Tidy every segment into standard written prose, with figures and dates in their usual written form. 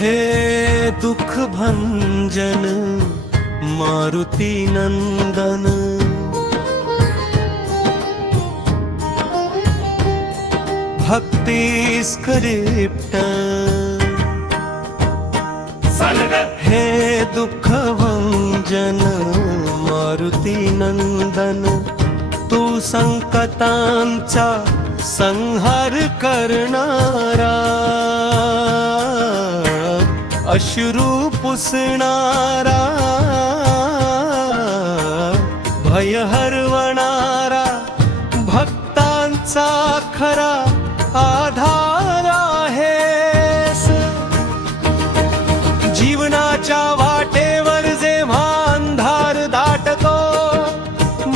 हे दुःख भंजन मारुती नंदन, भक्तीस करिप्ट हे दुःख भंजन मारुती नंदन, तू संकटांचा संहार करणारा, अश्रू पुसणारा, भय हरवणारा, भक्तांचा खरा आधार आहेस। जीवनाच्या वाटेवर जेव्हा अंधार दाटतो,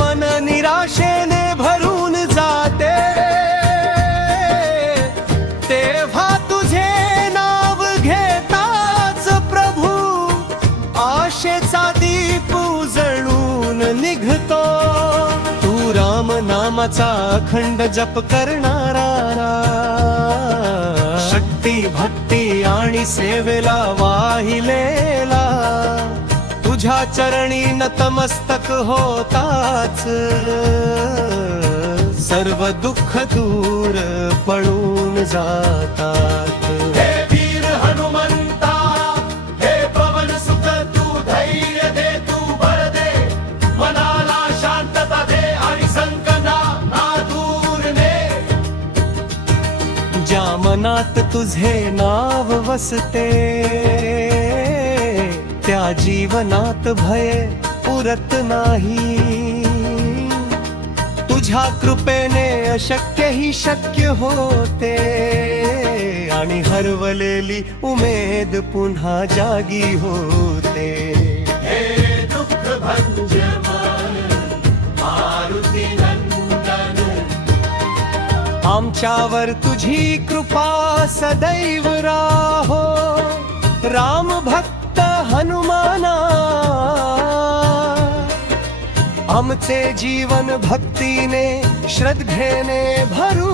मन निराशेने भरून जाते, तेव्हा तुझे नाव घेताच प्रभू आशेचा दीप उजळून निघतो। तू राम नामाचा अखंड जप करणारा, शक्ती भक्ती आणि सेवेला वाहिलेला, तुझ्या चरणी नतमस्तक होताच सर्व दुःख दूर पळून जातात। हे वीर हनुमंता, हे पवन सुत, तू धैर्य दे, तू बळ दे, मनाला शांतता दे आणि संकटांना दूर ने। ज्या मनात तुझे नाव वसते, त्या जीवनात भय पुरत नाही। तुझ्या कृपेने अशक्य ही शक्य होते, आणि हरवलेली उमेद पुन्हा जागी होते। हे दुःख भंजन मारुती नंदन, आमच्यावर तुझी कृपा सदैव राहो, राम भक्त हनुमाना। आमचे जीवन भक्तीने श्रद्धेने भरू